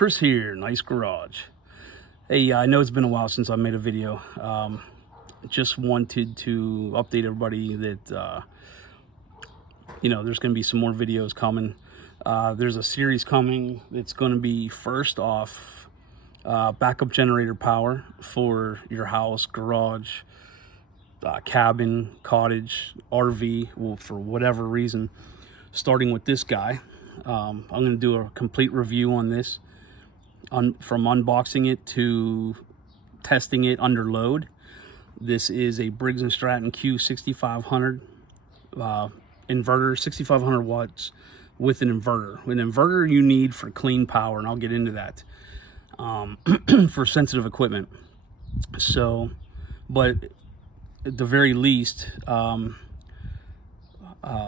Chris here, Nice Garage. Hey, I know it's been a while since I made a video. Just wanted to update everybody that there's going to be some more videos coming. There's a series coming that's going to be, first off, backup generator power for your house, garage, cabin, cottage, RV, well, for whatever reason. Starting with this guy, I'm going to do a complete review on this, from unboxing it to testing it under load. This is a Briggs and Stratton Q6500 inverter, 6,500 watts with an inverter. An inverter you need for clean power, and I'll get into that, for sensitive equipment. So, but at the very least,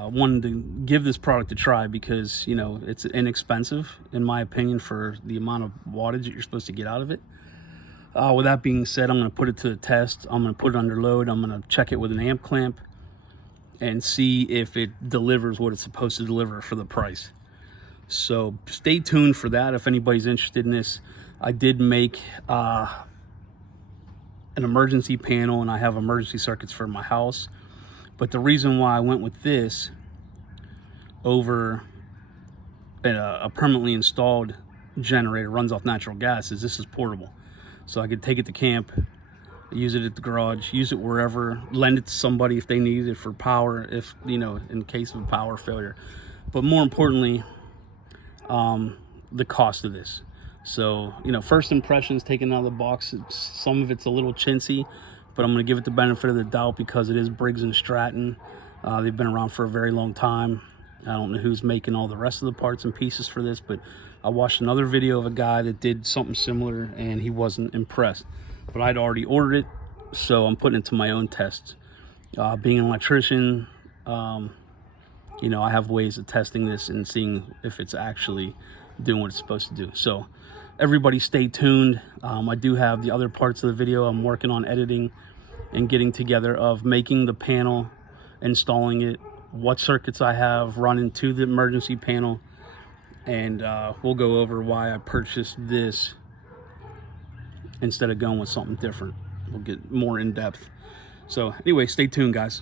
wanted to give this product a try because, it's inexpensive, in my opinion, for the amount of wattage that you're supposed to get out of it. With that being said, I'm going to put it to the test. I'm going to put it under load. I'm going to check it with an amp clamp and see if it delivers what it's supposed to deliver for the price. So stay tuned for that if anybody's interested in this. I did make an emergency panel, and I have emergency circuits for my house. But the reason why I went with this over a permanently installed generator, runs off natural gas, is this is portable. So I could take it to camp, use it at the garage, use it wherever, lend it to somebody if they need it for power, if, in case of a power failure. But more importantly, the cost of this. So, first impressions taken out of the box, some of it's a little chintzy, but I'm going to give it the benefit of the doubt because it is Briggs and Stratton. They've been around for a very long time. I don't know who's making all the rest of the parts and pieces for this, but I watched another video of a guy that did something similar and he wasn't impressed. But I'd already ordered it, so I'm putting it to my own tests. Being an electrician, I have ways of testing this and seeing if it's actually doing what it's supposed to do. So everybody stay tuned. I do have the other parts of the video I'm working on editing and getting together, of making the panel, installing it, what circuits I have running to the emergency panel, and we'll go over why I purchased this instead of going with something different. We'll get more in depth. So anyway, stay tuned, guys.